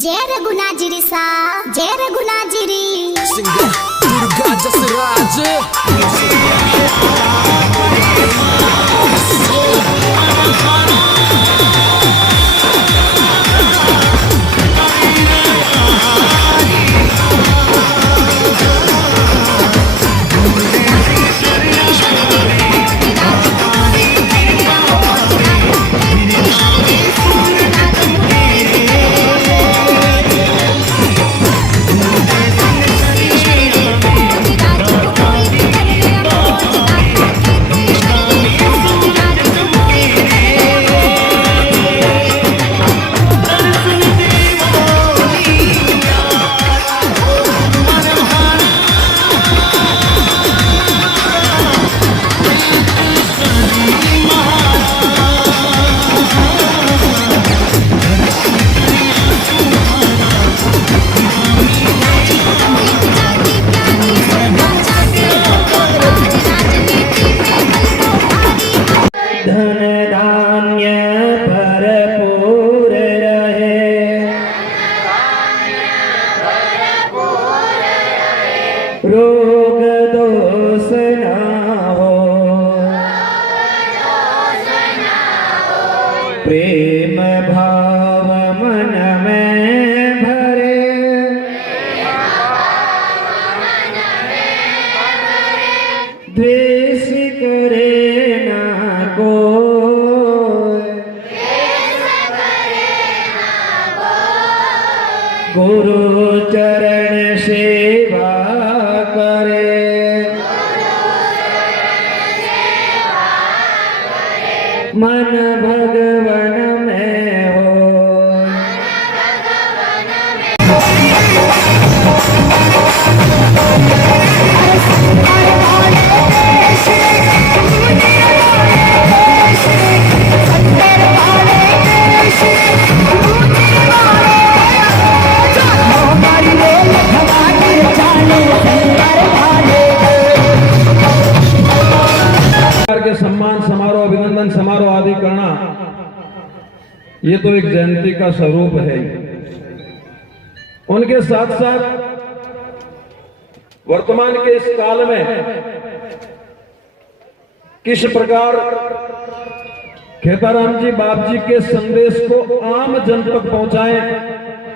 जय रघुनाजिरी सा जय रघुनाजिरी सिंगर दुर्गा जसराज रोग दोष ना हो, प्रेम भाव मन में भरे, द्वेष करे ना कोई, गुरु चरण सेवा मन भगवन में हो। के सम्मान समारोह अभिनंदन समारोह आदि करना ये तो एक जयंती का स्वरूप है। उनके साथ साथ वर्तमान के इस काल में किस प्रकार खेताराम जी बाप जी के संदेश को आम जन तक पहुंचाएं,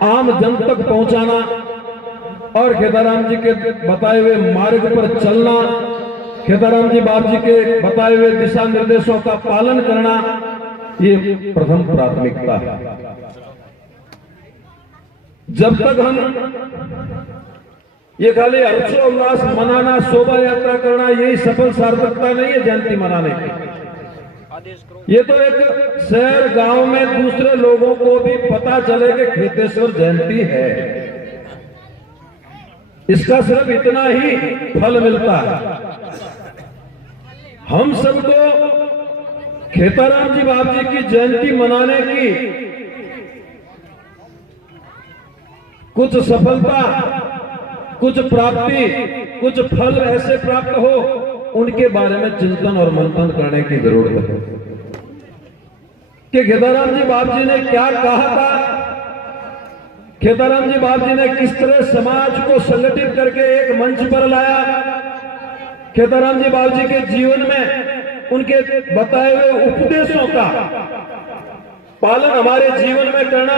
आम जन तक पहुंचाना और खेताराम जी के बताए हुए मार्ग पर चलना, खेताराम जी बाप जी के बताए हुए दिशा निर्देशों का पालन करना, ये प्रथम प्राथमिकता है। जब तक हम ये खाली हर्षोल्लास मनाना, शोभा यात्रा करना, यही सफल सार्थकता नहीं है जयंती मनाने की। ये तो एक शहर गांव में दूसरे लोगों को भी पता चले कि खेतेश्वर जयंती है, इसका सिर्फ इतना ही फल मिलता है। हम सबको खेताराम जी बाप जी की जयंती मनाने की कुछ सफलता, कुछ प्राप्ति, कुछ फल ऐसे प्राप्त हो, उनके बारे में चिंतन और मंथन करने की जरूरत है कि खेताराम जी बाप जी ने क्या कहा था, खेताराम जी बाप जी ने किस तरह समाज को संगठित करके एक मंच पर लाया। खेताराम जी बाप जी के जीवन में उनके बताए हुए उपदेशों का पालन हमारे जीवन में करना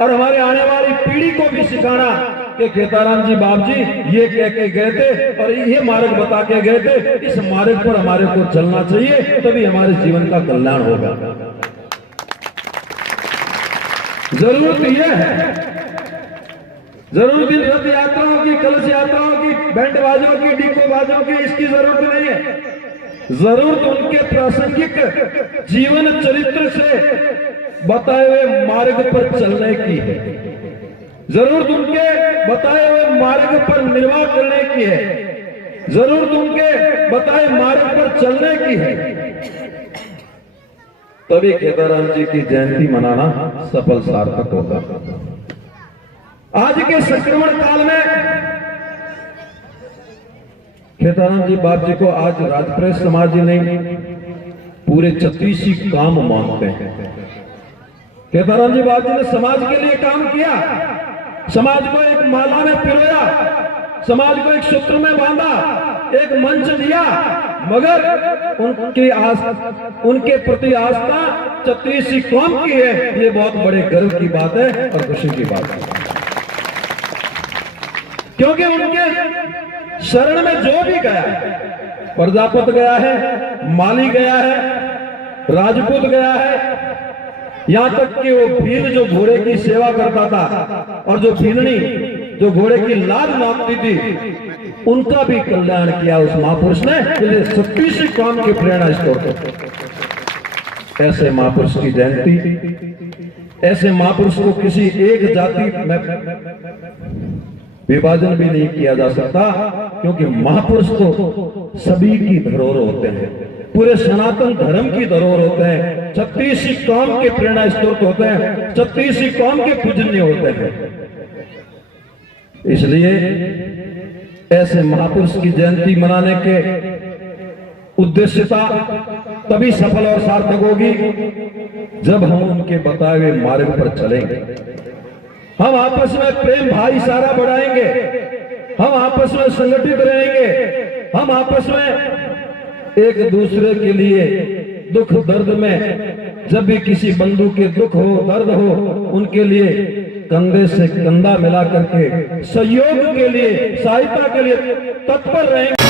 और हमारे आने वाली पीढ़ी को भी सिखाना कि खेताराम जी बाप जी ये कह के गए थे और ये मार्ग बता के गए थे, इस मार्ग पर हमारे को चलना चाहिए, तभी हमारे जीवन का कल्याण होगा। जरूरत यह है, जरूरत रथ यात्राओं की, कलश यात्राओं की, बैंड बाजों की, डिको बाजों की, इसकी जरूरत नहीं है। जरूरत उनके प्रासंगिक जीवन चरित्र से बताए हुए मार्ग पर चलने की है, जरूरत उनके बताए हुए मार्ग पर निर्वाह करने की है, जरूरत उनके बताए मार्ग पर चलने की है। तभी खेताराम जी की जयंती मनाना सफल सार्थक होगा। आज के संक्रमण काल में खेताराम जी बाप जी को आज राजप्रेस समाज ही नहीं, पूरे छत्तीसी काम मानते हैं। केदाराम जी बाबू ने समाज के लिए काम किया, समाज को एक माला में पिरोया, समाज को एक सूत्र में बांधा, एक मंच दिया, मगर उनके प्रति आस्था छत्तीसी कौम की है। ये बहुत बड़े गर्व की बात है और खुशी की बात है, क्योंकि उनके शरण में जो भी गया, प्रजापत गया है, माली गया है, राजपूत गया है, यहां तक कि वो भील जो घोड़े की सेवा करता था और जो भीलनी जो घोड़े की लाज मांगती थी, उनका भी कल्याण किया उस महापुरुष ने। इसलिए छत्तीसी कौम की प्रेरणा स्रोत। ऐसे महापुरुष की जयंती, ऐसे महापुरुष को किसी एक जाति में विभाजन भी नहीं किया जा सकता, क्योंकि महापुरुष तो सभी की धरोहर होते हैं, पूरे सनातन धर्म की धरोहर होते हैं, छत्तीसी कौम के प्रेरणा स्रोत होते हैं, छत्तीसी कौम के पूजनीय होते हैं। इसलिए ऐसे महापुरुष की जयंती मनाने के उद्देश्यता तभी सफल और सार्थक होगी जब हम उनके बताए हुए मार्ग पर चलेंगे, हम आपस में प्रेम भाईचारा बढ़ाएंगे, हम आपस में संगठित रहेंगे, हम आपस में एक दूसरे के लिए दुख दर्द में, जब भी किसी बंधु के दुख हो दर्द हो, उनके लिए कंधे से कंधा मिला करके सहयोग के लिए, सहायता के लिए तत्पर रहेंगे।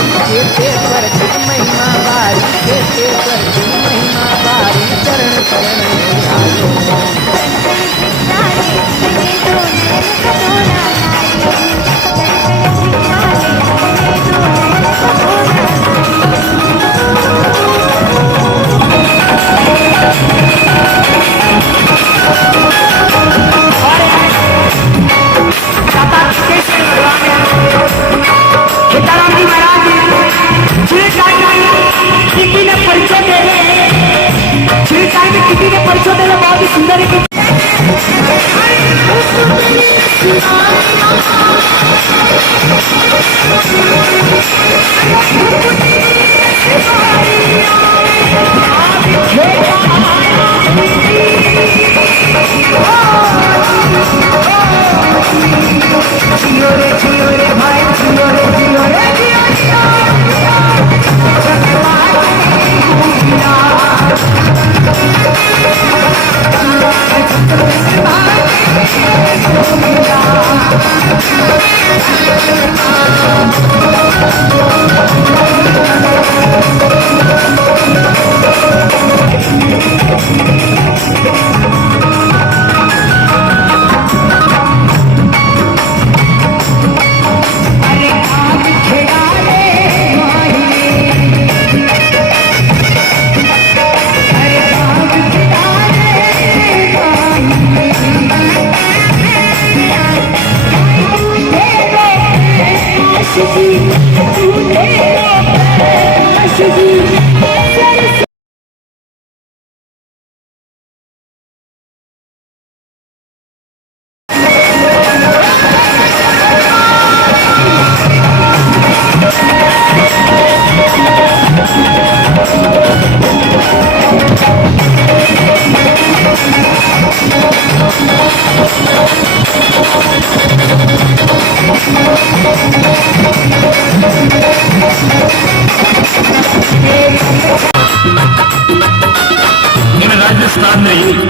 राजस्थान में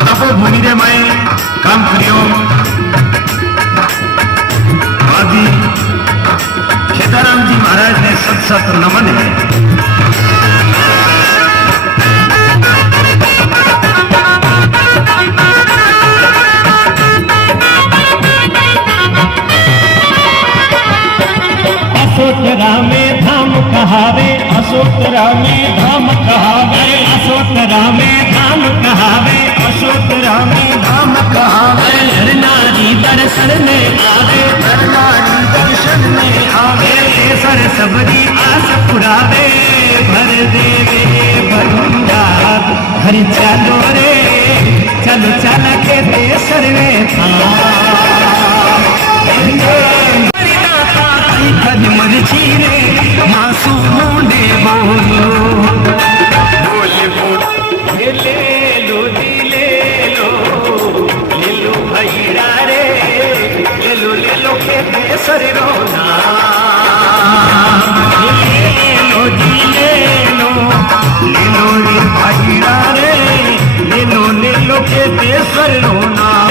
तपोभूमि मैं काम करियो आदि केदाराम जी महाराज ने सत सत नमन है। अशोकरा में धाम कहावे, अशोकरा में धाम कहावे, अशोकरा में धाम कहावे, अशोकरा में धाम कहावे। नर नारी दर्शन में आवे, नर नारी दर्शन में आवे, सर सबरी आस पुरावे, भर देवे भंडार। हरि चलो रे चलो चल के दे सर्वे मर्जी रे मासूम ने बोलो बोले बोले ले लो दिले केतेश्वर रो नाम ले लो जी ले लो रे भाईरा रे ले लो केतेश्वर रो नाम